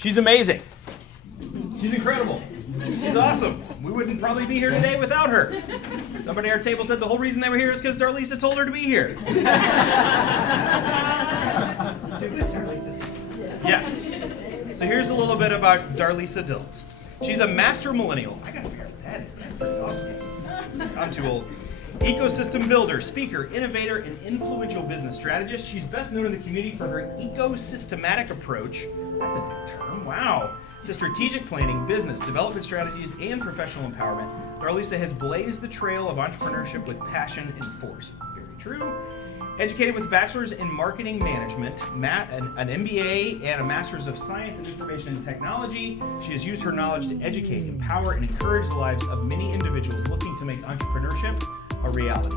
She's amazing. She's incredible. She's awesome. We wouldn't probably be here today without her. Somebody at our table said the whole reason they were here is because Darlisa told her to be here. Yes. So here's a little bit about Darlisa Diltz. She's a master millennial. I gotta figure out what that is. That's pretty awesome. I'm too old. Ecosystem builder, speaker, innovator, and influential business strategist. She's best known in the community for her ecosystematic approach. That's a new term. Wow. To strategic planning, business, development strategies, and professional empowerment. Darlisa has blazed the trail of entrepreneurship with passion and force. Very true. Educated with a bachelor's in marketing management, an MBA, and a master's of science and information and technology, she has used her knowledge to educate, empower, and encourage the lives of many individuals looking to make entrepreneurship a reality.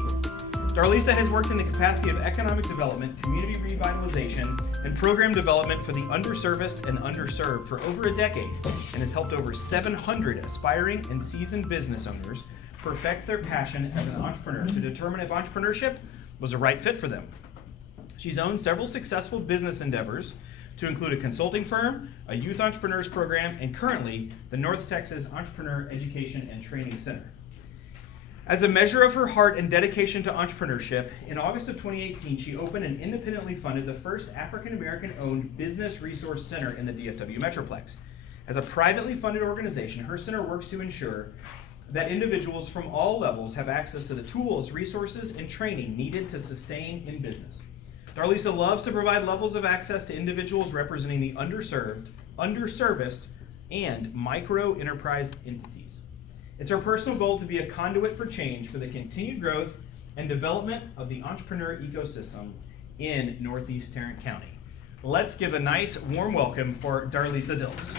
Darlisa has worked in the capacity of economic development, community revitalization, and program development for the underserviced and underserved for over a decade, and has helped over 700 aspiring and seasoned business owners perfect their passion as an entrepreneur to determine if entrepreneurship was a right fit for them. She's owned several successful business endeavors, to include a consulting firm, a youth entrepreneurs program, and currently the North Texas Entrepreneur Education and Training Center. As a measure of her heart and dedication to entrepreneurship, in August of 2018, she opened and independently funded the first African-American-owned business resource center in the DFW Metroplex. As a privately funded organization, her center works to ensure that individuals from all levels have access to the tools, resources, and training needed to sustain in business. Darlisa loves to provide levels of access to individuals representing the underserved, underserviced, and micro-enterprise entities. It's her personal goal to be a conduit for change for the continued growth and development of the entrepreneur ecosystem in Northeast Tarrant County. Let's give a nice, warm welcome for Darlisa Diltz.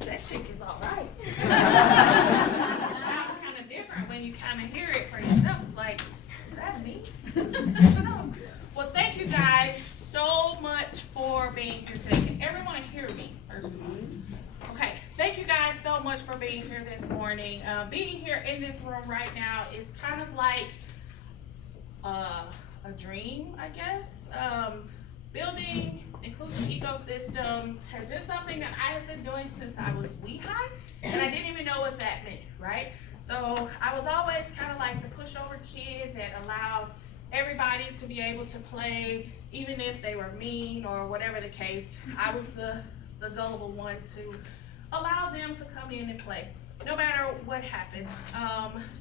That chick is all right. It sounds kind of different when you kind of hear it for yourself. It's like, is that me? Well, thank you guys so much for being here today. Can everyone hear me, first of all? Okay, thank you guys so much for being here this morning. Being here in this room right now is kind of like a dream, I guess. Building inclusive ecosystems has been something that I have been doing since I was wee-high, and I didn't even know what that meant, right? So I was always kind of like the pushover kid that allowed everybody to be able to play, even if they were mean or whatever the case. I was the gullible one to allow them to come in and play, no matter what happened.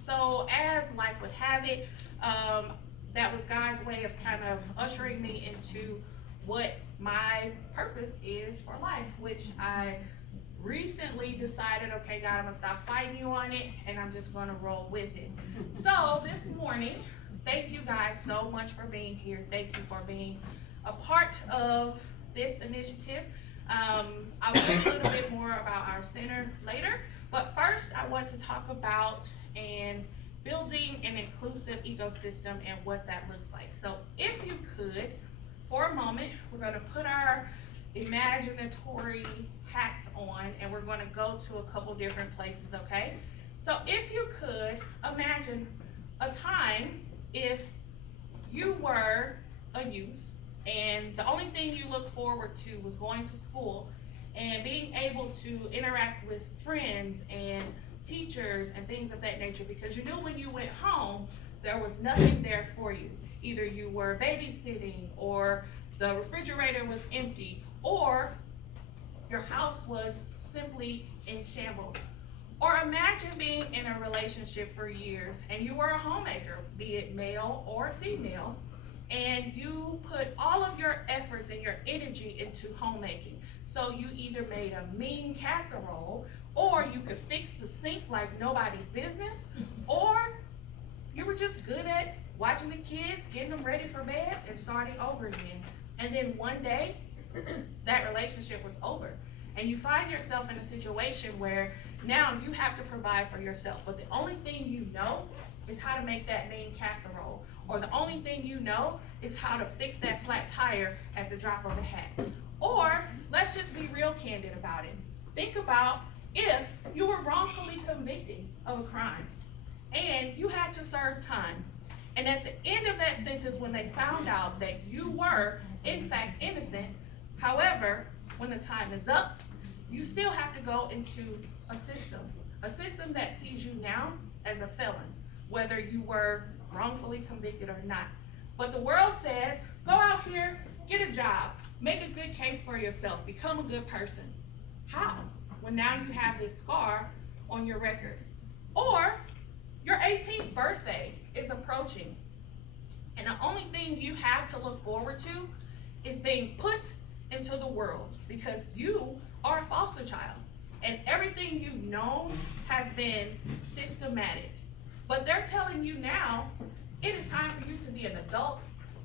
So as life would have it, that was God's way of kind of ushering me into what my purpose is for life, which I recently decided, okay, God, I'm gonna stop fighting you on it, and I'm just gonna roll with it. So this morning, thank you guys so much for being here. Thank you for being a part of this initiative. I'll talk a little bit more about our center later, but first I want to talk about building an inclusive ecosystem and what that looks like. So if you could, for a moment, we're going to put our imaginatory hats on and we're going to go to a couple different places, okay? So if you could imagine a time if you were a youth and the only thing you looked forward to was going to school and being able to interact with friends and teachers and things of that nature, because you knew when you went home there was nothing there for you. Either you were babysitting, or the refrigerator was empty, or your house was simply in shambles. Or imagine being in a relationship for years and you were a homemaker, be it male or female, and you put all of your efforts and your energy into homemaking. So you either made a mean casserole, or you could fix the sink like nobody's business, or you were just good at watching the kids, getting them ready for bed, and starting over again. And then one day, that relationship was over. And you find yourself in a situation where now you have to provide for yourself, but the only thing you know is how to make that mean casserole, or the only thing you know is how to fix that flat tire at the drop of a hat. Or let's just be real candid about it. Think about if you were wrongfully convicted of a crime and you had to serve time. And at the end of that sentence, when they found out that you were, in fact, innocent, however, when the time is up, you still have to go into a system that sees you now as a felon, whether you were wrongfully convicted or not. But the world says, go out here, get a job, make a good case for yourself, become a good person. How? When now you have this scar on your record. Or your 18th birthday is approaching, and the only thing you have to look forward to is being put into the world, because you are a foster child, and everything you've known has been systematic. But they're telling you now, it is time for you to be an adult.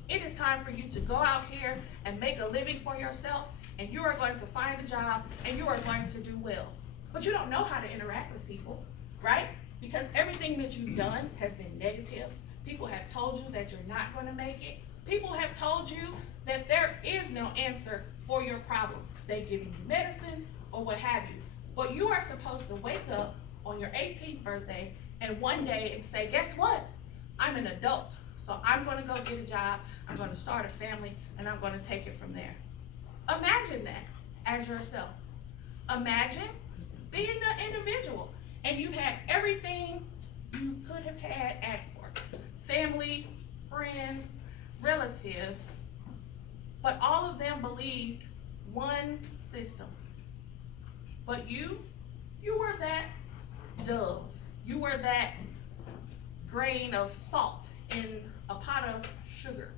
It is time for you to go out here and make a living for yourself, and you are going to find a job, and you are going to do well. But you don't know how to interact with people, right? Because everything that you've done has been negative. People have told you that you're not going to make it. People have told you that there is no answer for your problem. They've given you medicine or what have you. But you are supposed to wake up on your 18th birthday and one day and say, guess what? I'm an adult. So I'm going to go get a job, I'm going to start a family, and I'm going to take it from there. Imagine that as yourself. Imagine being an individual, and you had everything you could have had asked for. Family, friends, relatives, but all of them believed one system. But you were that dove. You were that grain of salt in a pot of sugar.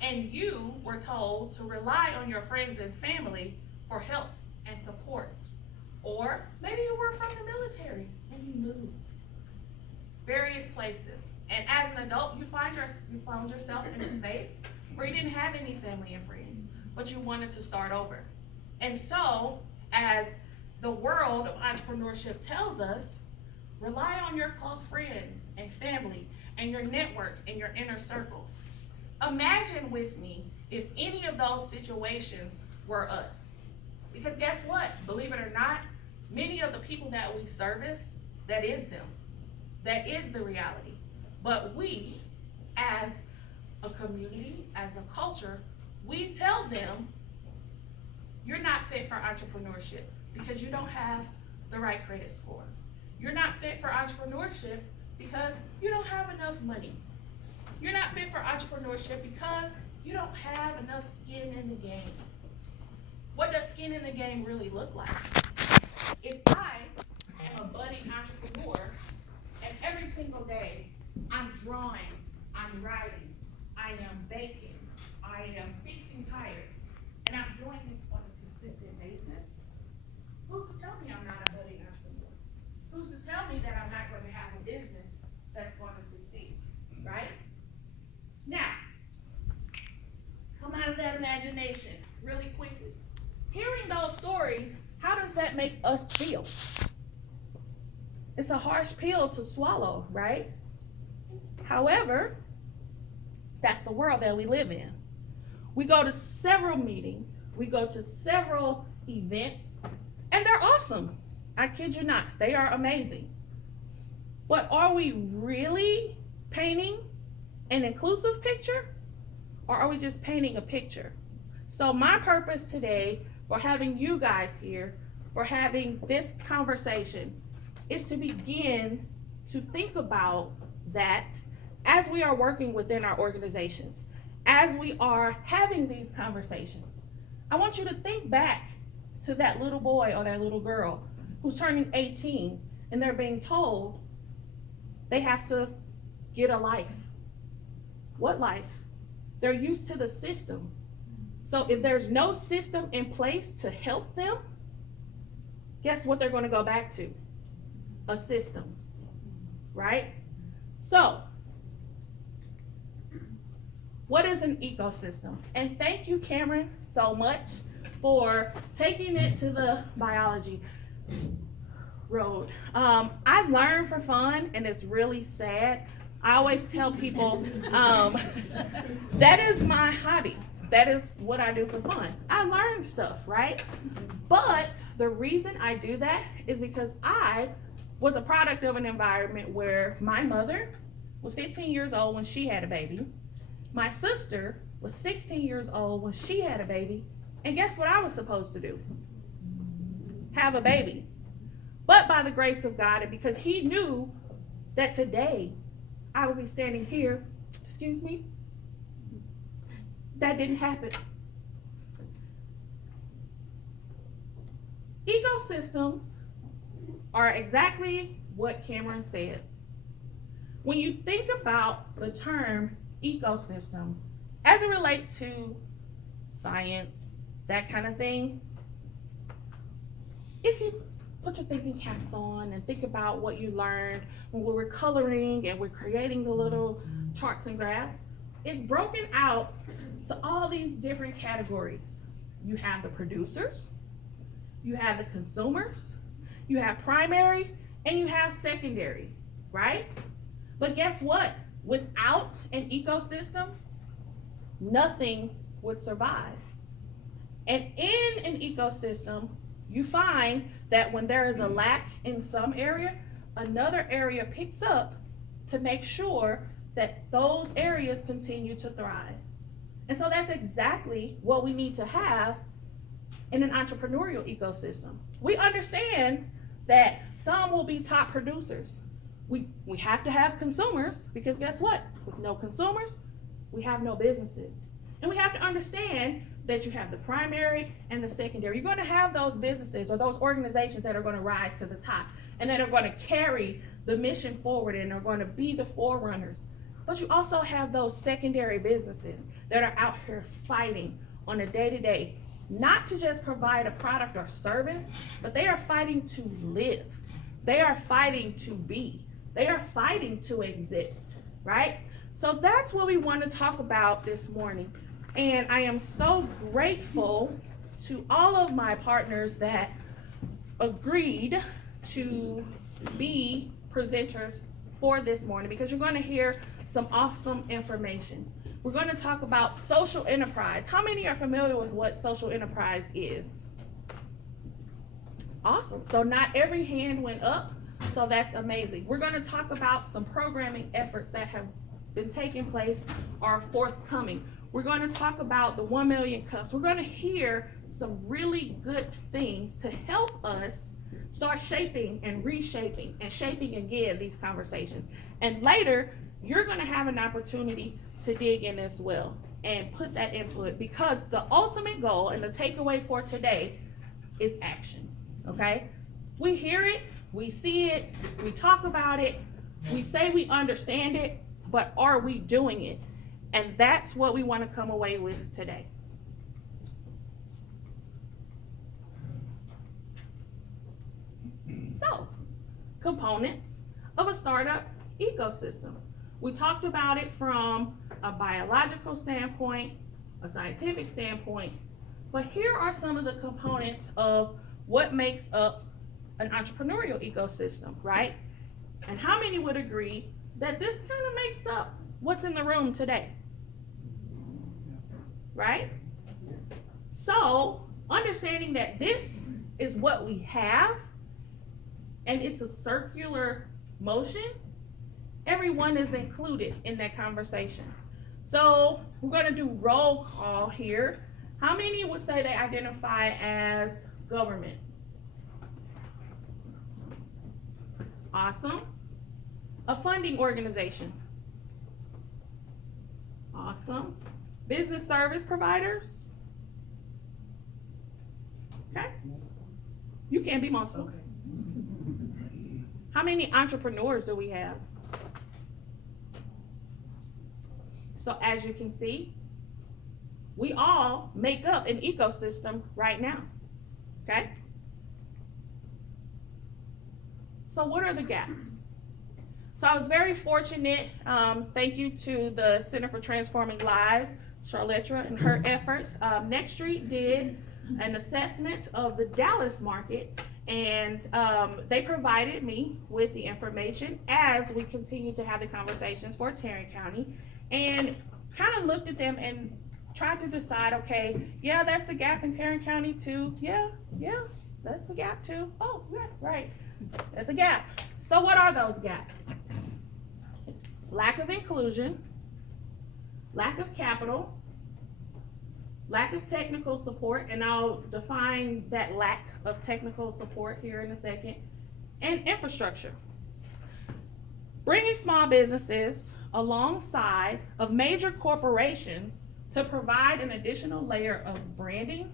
And you were told to rely on your friends and family for help and support. Or maybe you were from the military and you moved various places. And as an adult, you found yourself in a space where you didn't have any family and friends, but you wanted to start over. And so, as the world of entrepreneurship tells us, rely on your close friends and family and your network and your inner circle. Imagine with me if any of those situations were us. Because guess what? Believe it or not, many of the people that we service, that is them. That is the reality. But we, as a community, as a culture, we tell them, you're not fit for entrepreneurship because you don't have the right credit score. You're not fit for entrepreneurship because you don't have enough money. You're not fit for entrepreneurship because you don't have enough skin in the game. What does skin in the game really look like? If I am a budding entrepreneur and every single day I'm drawing, I'm writing, I am baking, I am fixing tires, and I'm doing this on a consistent basis, who's to tell me I'm not a budding entrepreneur? Who's to tell me that I'm not going to have a business that's going to succeed, right? Now, come out of that imagination really quickly. Hearing those stories, how does that make us feel? It's a harsh pill to swallow, right? However, that's the world that we live in. We go to several meetings, we go to several events, and they're awesome. I kid you not, they are amazing. But are we really painting an inclusive picture, or are we just painting a picture? So my purpose today for having you guys here, for having this conversation, is to begin to think about that as we are working within our organizations, as we are having these conversations. I want you to think back to that little boy or that little girl who's turning 18 and they're being told they have to get a life. What life? They're used to the system. So if there's no system in place to help them, guess what they're going to go back to? A system, right? So, what is an ecosystem? And thank you, Cameron, so much for taking it to the biology road. I learned for fun, and it's really sad. I always tell people that is my hobby. That is what I do for fun. I learn stuff, right? But the reason I do that is because I was a product of an environment where my mother was 15 years old when she had a baby. My sister was 16 years old when she had a baby. And guess what I was supposed to do? Have a baby. But by the grace of God, and because he knew that today I would be standing here, excuse me, that didn't happen. Ecosystems are exactly what Cameron said. When you think about the term ecosystem as it relates to science, that kind of thing, if you put your thinking caps on and think about what you learned when we were coloring and we're creating the little charts and graphs, it's broken out to all these different categories. You have the producers, you have the consumers, you have primary, and you have secondary, right? But guess what? Without an ecosystem, nothing would survive. And in an ecosystem, you find that when there is a lack in some area, another area picks up to make sure that those areas continue to thrive. And so that's exactly what we need to have in an entrepreneurial ecosystem. We understand that some will be top producers. We have to have consumers, because guess what? With no consumers, we have no businesses. And we have to understand that you have the primary and the secondary. You're going to have those businesses or those organizations that are going to rise to the top and that are going to carry the mission forward and are going to be the forerunners. But you also have those secondary businesses that are out here fighting on a day-to-day, not to just provide a product or service, but they are fighting to live. They are fighting to be. They are fighting to exist, right? So that's what we want to talk about this morning. And I am so grateful to all of my partners that agreed to be presenters for this morning, because you're going to hear some awesome information. We're going to talk about social enterprise. How many are familiar with what social enterprise is? Awesome. So not every hand went up, so that's amazing. We're going to talk about some programming efforts that have been taking place or are forthcoming. We're going to talk about the 1 million cups. We're going to hear some really good things to help us start shaping and reshaping and shaping again these conversations. And later, you're going to have an opportunity to dig in as well and put that input, because the ultimate goal and the takeaway for today is action, okay? We hear it, we see it, we talk about it, we say we understand it, but are we doing it? And that's what we want to come away with today. So, components of a startup ecosystem. We talked about it from a biological standpoint, a scientific standpoint, but here are some of the components of what makes up an entrepreneurial ecosystem, right? And how many would agree that this kind of makes up what's in the room today? Right? So, understanding that this is what we have, and it's a circular motion, everyone is included in that conversation. So, we're going to do roll call here. How many would say they identify as government? Awesome. A funding organization. Awesome. Business service providers. Okay. You can be multiple. Okay. How many entrepreneurs do we have? So as you can see, we all make up an ecosystem right now. Okay. So what are the gaps? So I was very fortunate, thank you to the Center for Transforming Lives, Charletra, and her efforts. Next Street did an assessment of the Dallas market, and they provided me with the information as we continue to have the conversations for Tarrant County, and kind of looked at them and tried to decide, okay, yeah, that's a gap in Tarrant County too. Yeah, that's a gap too. Oh, yeah, right. That's a gap. So what are those gaps? Lack of inclusion, lack of capital, lack of technical support, and I'll define that lack of technical support here in a second, and infrastructure. Bringing small businesses alongside of major corporations to provide an additional layer of branding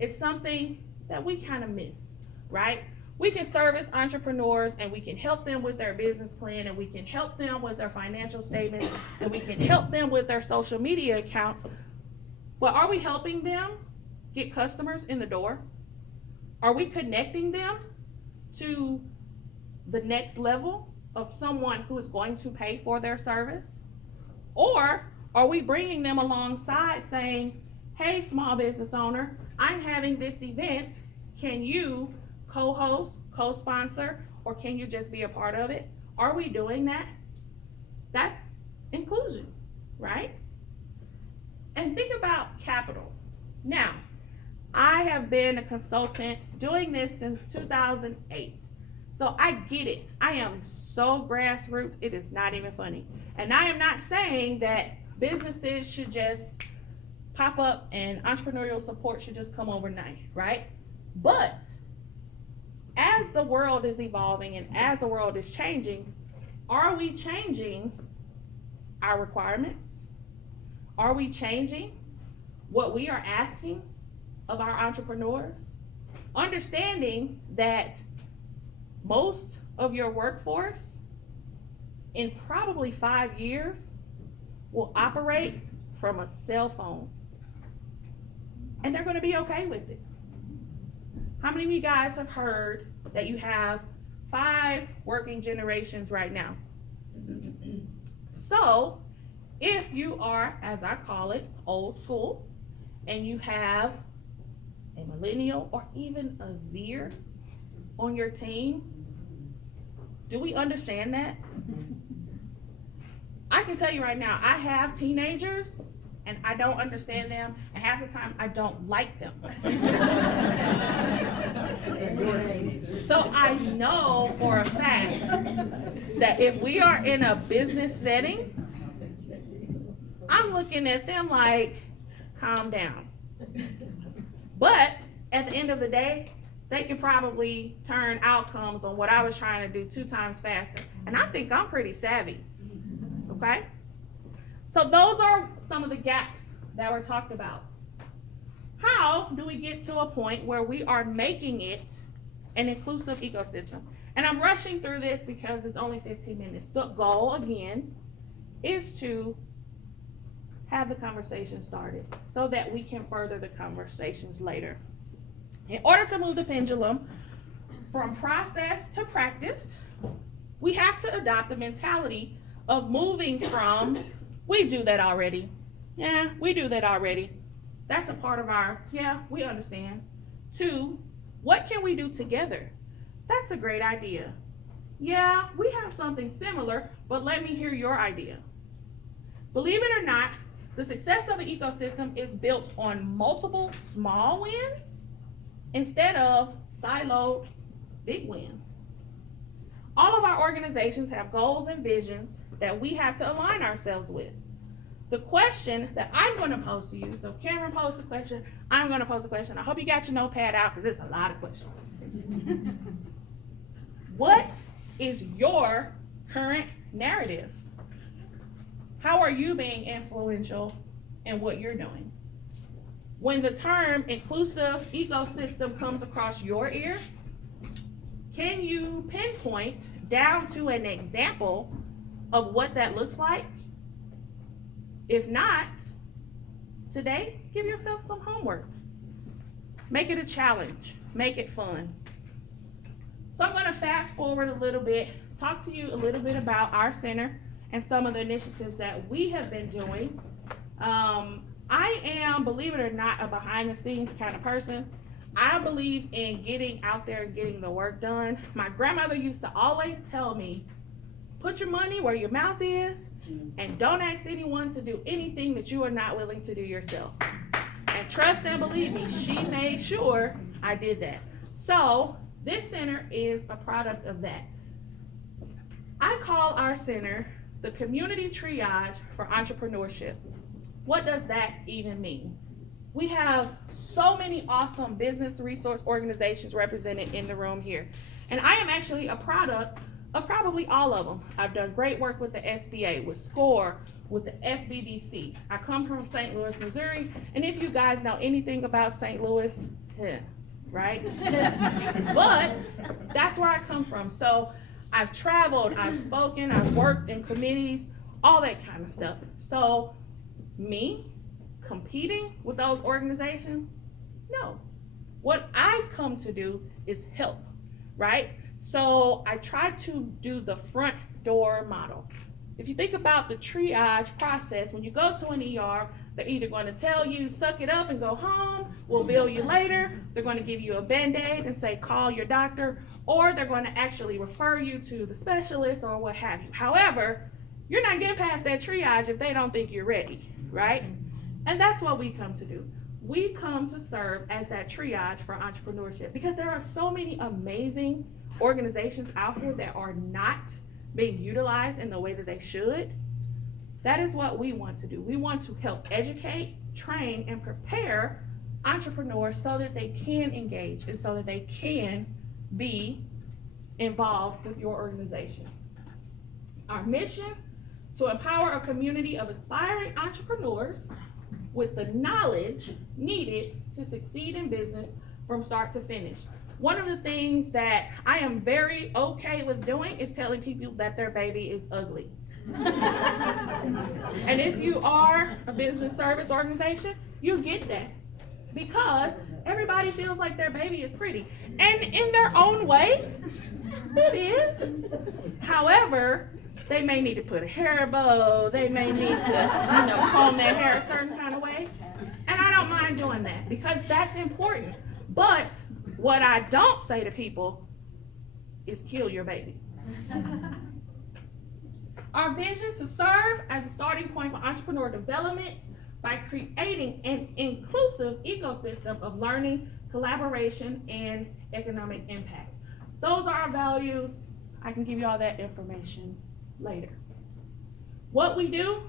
is something that we kind of miss, right? We can service entrepreneurs and we can help them with their business plan and we can help them with their financial statements and we can help them with their social media accounts. But are we helping them get customers in the door? Are we connecting them to the next level of someone who is going to pay for their service? Or are we bringing them alongside saying, hey, small business owner, I'm having this event. Can you co-host, co-sponsor, or can you just be a part of it? Are we doing that? That's inclusion, right? And think about capital. Now, I have been a consultant doing this since 2008. So I get it. I am so grassroots, it is not even funny. And I am not saying that businesses should just pop up and entrepreneurial support should just come overnight, right? But as the world is evolving and as the world is changing, are we changing our requirements? Are we changing what we are asking of our entrepreneurs? Understanding that most of your workforce in probably 5 years will operate from a cell phone. And they're going to be okay with it. How many of you guys have heard that you have 5 working generations right now? So, if you are, as I call it, old school, and you have a millennial or even a Zer on your team, do we understand that? I can tell you right now, I have teenagers and I don't understand them, and half the time I don't like them. So I know for a fact that if we are in a business setting, I'm looking at them like, calm down. But at the end of the day, they can probably turn outcomes on what I was trying to do 2 times faster. And I think I'm pretty savvy, okay? So those are some of the gaps that were talked about. How do we get to a point where we are making it an inclusive ecosystem? And I'm rushing through this because it's only 15 minutes. The goal, again, is to have the conversation started so that we can further the conversations later. In order to move the pendulum from process to practice, we have to adopt the mentality of moving from, we do that already. Yeah, we do that already. That's a part of our, yeah, we understand. To, what can we do together? That's a great idea. Yeah, we have something similar, but let me hear your idea. Believe it or not, the success of an ecosystem is built on multiple small wins instead of siloed big wins. All of our organizations have goals and visions that we have to align ourselves with. The question that I'm going to pose to you, so Cameron posed the question, I'm going to pose the question. I hope you got your notepad out because it's a lot of questions. What is your current narrative? How are you being influential in what you're doing? When the term inclusive ecosystem comes across your ear, can you pinpoint down to an example of what that looks like? If not, today, give yourself some homework. Make it a challenge. Make it fun. So I'm going to fast forward a little bit, talk to you a little bit about our center and some of the initiatives that we have been doing. I am, believe it or not, a behind the scenes kind of person. I believe in getting out there and getting the work done. My grandmother used to always tell me, put your money where your mouth is and don't ask anyone to do anything that you are not willing to do yourself. And trust and believe me, she made sure I did that. So this center is a product of that. I call our center the Community Triage for Entrepreneurship. What does that even mean? We have so many awesome business resource organizations represented in the room here. And I am actually a product of probably all of them. I've done great work with the SBA, with SCORE, with the SBDC. I come from St. Louis, Missouri, and if you guys know anything about St. Louis, right? But that's where I come from. So I've traveled, I've spoken, I've worked in committees, all that kind of stuff. So me competing with those organizations? No. What I've come to do is help, right? So I try to do the front door model. If you think about the triage process, when you go to an ER, they're either going to tell you, suck it up and go home, we'll bill you later. They're going to give you a Band-Aid and say, call your doctor, or they're going to actually refer you to the specialist or what have you. However, you're not getting past that triage if they don't think you're ready, right? And that's what we come to do. We come to serve as that triage for entrepreneurship because there are so many amazing organizations out here that are not being utilized in the way that they should. That is what we want to do. We want to help educate, train, and prepare entrepreneurs so that they can engage and so that they can be involved with your organizations. Our mission, to empower a community of aspiring entrepreneurs with the knowledge needed to succeed in business from start to finish. One of the things that I am very okay with doing is telling people that their baby is ugly. And if you are a business service organization, you get that because everybody feels like their baby is pretty. And in their own way, it is. However, they may need to put a hair bow, they may need to, comb their hair a certain kind of way. And I don't mind doing that because that's important. But what I don't say to people is kill your baby. Our vision to serve as a starting point for entrepreneur development by creating an inclusive ecosystem of learning, collaboration, and economic impact. Those are our values. I can give you all that information later. What we do,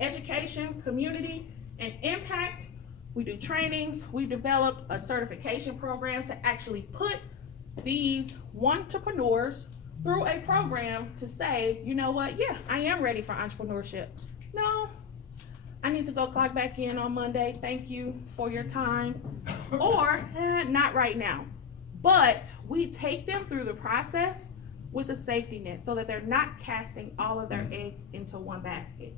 education, community, and impact. We do trainings. We developed a certification program to actually put these entrepreneurs through a program to say, you know what, yeah, I am ready for entrepreneurship. No, I need to go clock back in on Monday. Thank you for your time. Or, not right now. But we take them through the process with a safety net so that they're not casting all of their eggs into one basket.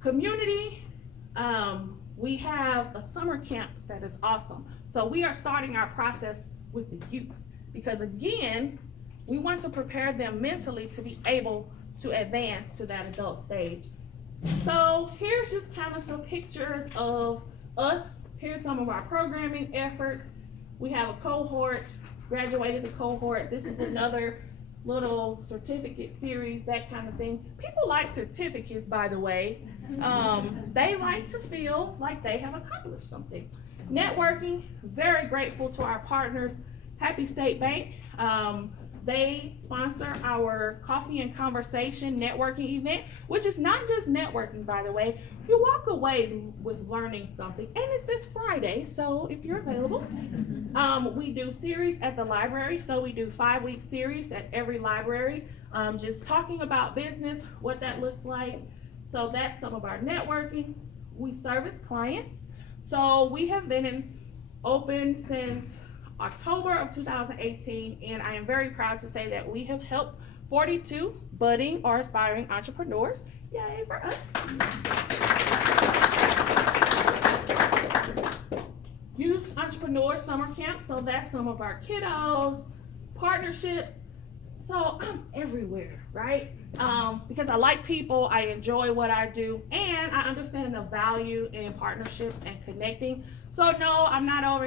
Community, we have a summer camp that is awesome. So we are starting our process with the youth because again, we want to prepare them mentally to be able to advance to that adult stage. So here's just kind of some pictures of us. Here's some of our programming efforts. We have a cohort, graduated the cohort. This is another little certificate series, that kind of thing. People like certificates, by the way. They like to feel like they have accomplished something. Networking, very grateful to our partners, Happy State Bank. They sponsor our Coffee and Conversation networking event, which is not just networking, by the way. You walk away with learning something, and it's this Friday, so if you're available. We do series at the library, so we do 5-week series at every library, just talking about business, what that looks like. So that's some of our networking. We service clients. So we have been open since October of 2018, and I am very proud to say that we have helped 42 budding or aspiring entrepreneurs. Yay for us. Youth Entrepreneur Summer Camp, so that's some of our kiddos, partnerships. So I'm everywhere, right? Because I like people, I enjoy what I do, and I understand the value in partnerships and connecting. So no, I'm not out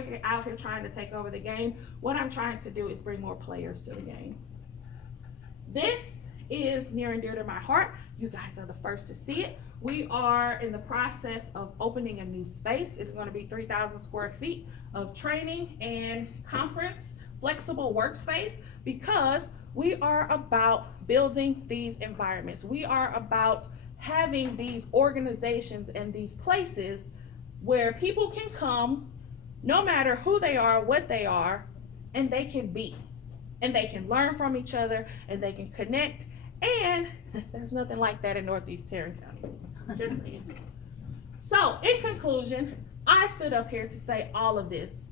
here trying to take over the game. What I'm trying to do is bring more players to the game. This is near and dear to my heart. You guys are the first to see it. We are in the process of opening a new space. It's going to be 3,000 square feet of training and conference, flexible workspace, because We are about building these environments. We are about having these organizations and these places where people can come, no matter who they are, what they are, and they can be. And they can learn from each other, and they can connect. And there's nothing like that in Northeast Tarrant County. Just saying. So, in conclusion, I stood up here to say all of this.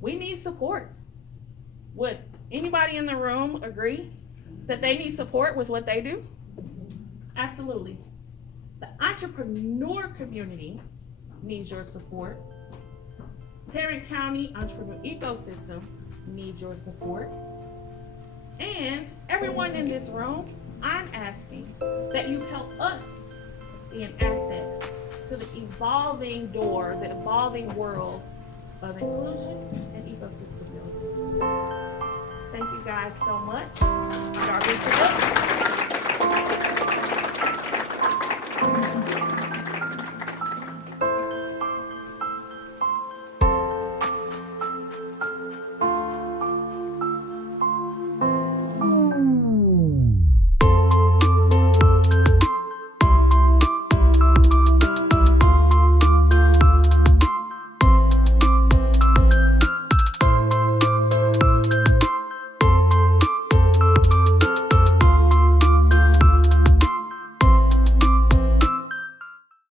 We need support. Would anybody in the room agree that they need support with what they do? Absolutely. The entrepreneur community needs your support. Tarrant County Entrepreneurial Ecosystem needs your support. And everyone in this room, I'm asking that you help us be an asset to the evolving door, the evolving world of inclusion and ecosystem building. Thank you guys so much. I'm Darlisa Diltz.